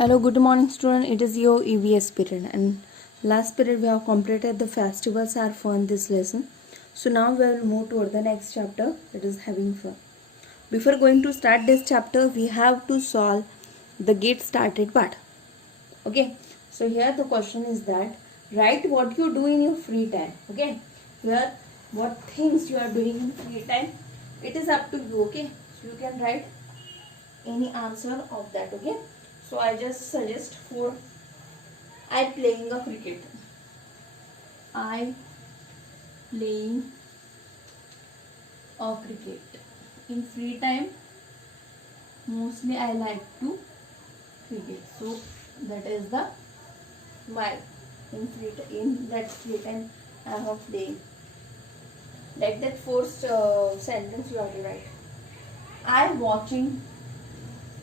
Hello, good morning student. It is your EVS period and last period we have completed the festivals are fun this lesson. So now we will move toward the next chapter, that is having fun. Before going to start this chapter we have to solve the get started part. Okay, so here the question is that write what you do in your free time. Okay, here what things you are doing in free time, it is up to you. Okay, so you can write any answer of that. Okay, so I just suggest for I playing a cricket. I playing a cricket. In free time, mostly I like to cricket. So that is the my in that free time I have playing. Like that first sentence you have to write. I watching.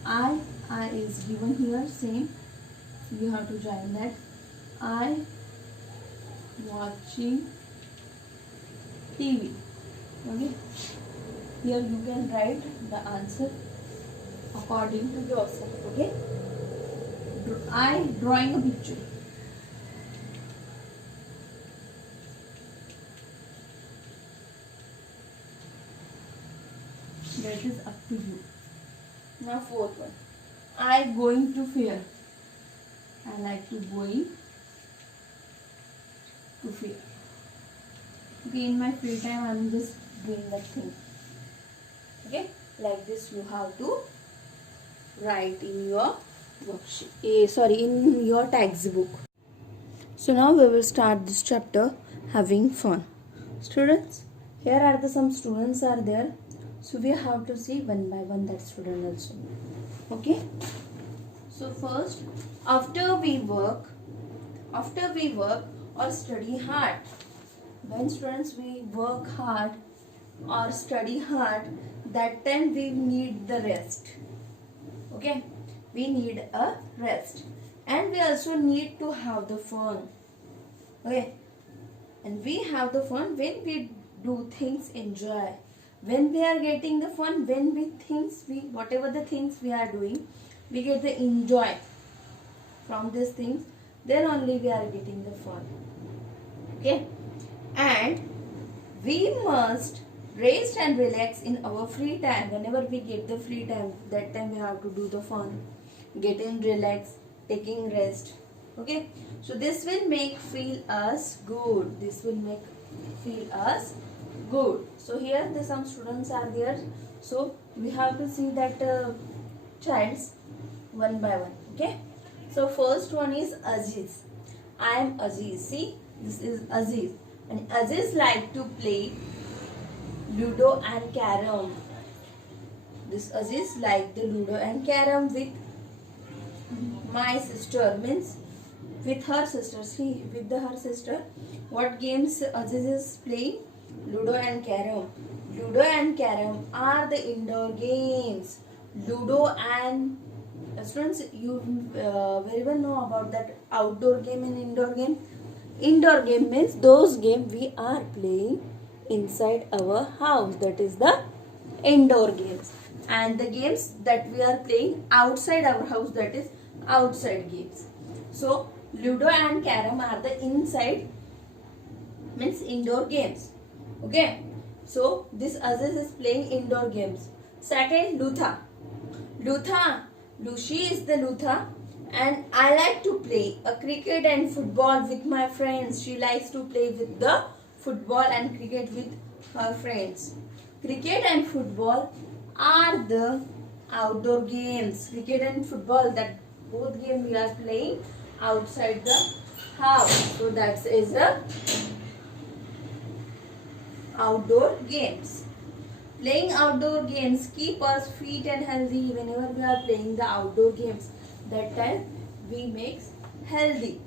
I is given here same. So you have to join that. I watching TV. Okay. Here you can write the answer according to yourself. Okay. I drawing a picture. That is up to you. Now fourth one. I going to fair. I like to going to fair. Okay, in my free time I am just doing that thing. Okay, like this you have to write in your worksheet. In your textbook. So now we will start this chapter having fun. Students, here are some students are there. So we have to see one by one that student also. Okay. So first, after we work or study hard. When students we work hard or study hard, that time we need the rest. Okay. We need a rest. And we also need to have the fun. Okay. And we have the fun when we do things enjoy. When we are getting the fun, when whatever the things we are doing, we get the enjoy from these things, then only we are getting the fun. Okay, and we must rest and relax in our free time. Whenever we get the free time, that time we have to do the fun, getting relaxed, taking rest. Okay, so this will make feel us good. This will make feel us good. So here some students are there. So we have to see that childs one by one. Okay. So first one is Aziz. I am Aziz. See, this is Aziz, and Aziz like to play Ludo and Carom. This Aziz like the Ludo and Carom with my sister, means with her sister. See, with her sister, what games Aziz is playing? Ludo and Carom. Ludo and Carom are the indoor games. Ludo and students, you very well know about that outdoor game and indoor game. Indoor game means those games we are playing inside our house. That is the indoor games. And the games that we are playing outside our house, that is outside games. So Ludo and Carom are the inside, means indoor games. Okay, so this Aziz is playing indoor games. Second, Lutha. She is the Lutha, and I like to play a cricket and football with my friends. She likes to play with the football and cricket with her friends. Cricket and football are the outdoor games. Cricket and football, that both games we are playing outside the house. So that is a outdoor games. Playing outdoor games keep us fit and healthy. Whenever we are playing the outdoor games, that time we make healthy.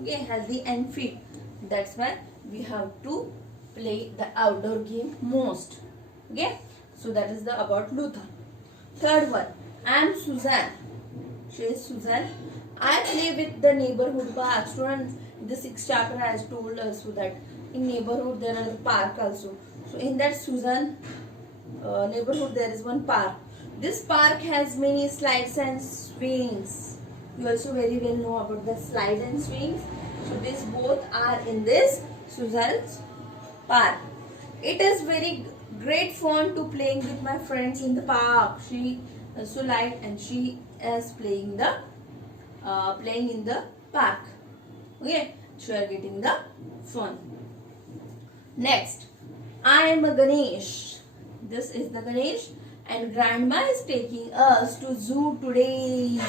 Okay, healthy and fit. That's why we have to play the outdoor game most. Okay, so that is the about Luther. Third one, I am Suzanne. She is Suzanne. I play with the neighborhood park. Students, the 6th chapter has told us so that in neighborhood there is a park also. So in that Suzanne neighborhood there is one park. This park has many slides and swings. You also very well know about the slide and swings. So these both are in this Susan's park. It is very great fun to playing with my friends in the park. She also liked and she is playing in the park. Okay, so you are getting the fun. Next, I am a Ganesh. This is the Ganesh and grandma is taking us to zoo today.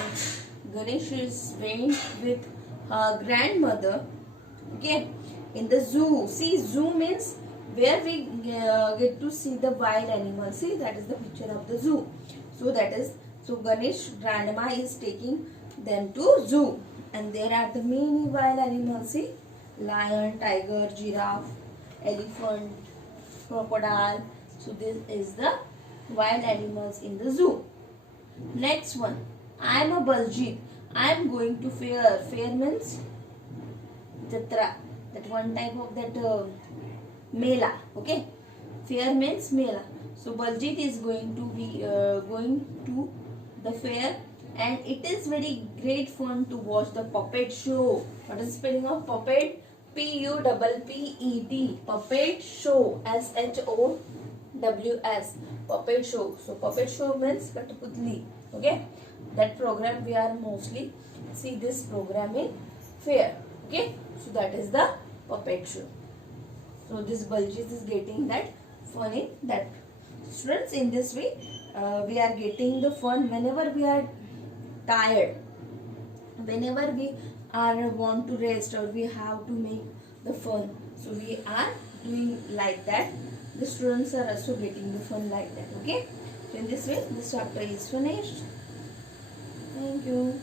Ganesh is went with her grandmother, okay, in the zoo. See, zoo means where we get to see the wild animals. See, that is the picture of the zoo. So Ganesh grandma is taking them to zoo, and there are the many wild animals. See, lion, tiger, giraffe, elephant, crocodile. So this is the wild animals in the zoo. Next one, I am a Baljit. I am going to fair. Fair means jatra. That one type of that mela. Okay, fair means mela. So Baljit is going to be going to the fair, and it is very great fun to watch the puppet show. What is the spelling of puppet? Puppet. Puppet show. SHOWS. Puppet show. So puppet show means Kathaputli. Okay. That program we are mostly see this program in fair. Okay. So that is the puppet show. So this Baljit is getting that fun in that. Students, in this way we are getting the fun whenever we are tired, whenever we are want to rest, or we have to make the fun. So we are doing like that. The students are also getting the fun like that. Okay. So in this way this chapter is finished. Thank you.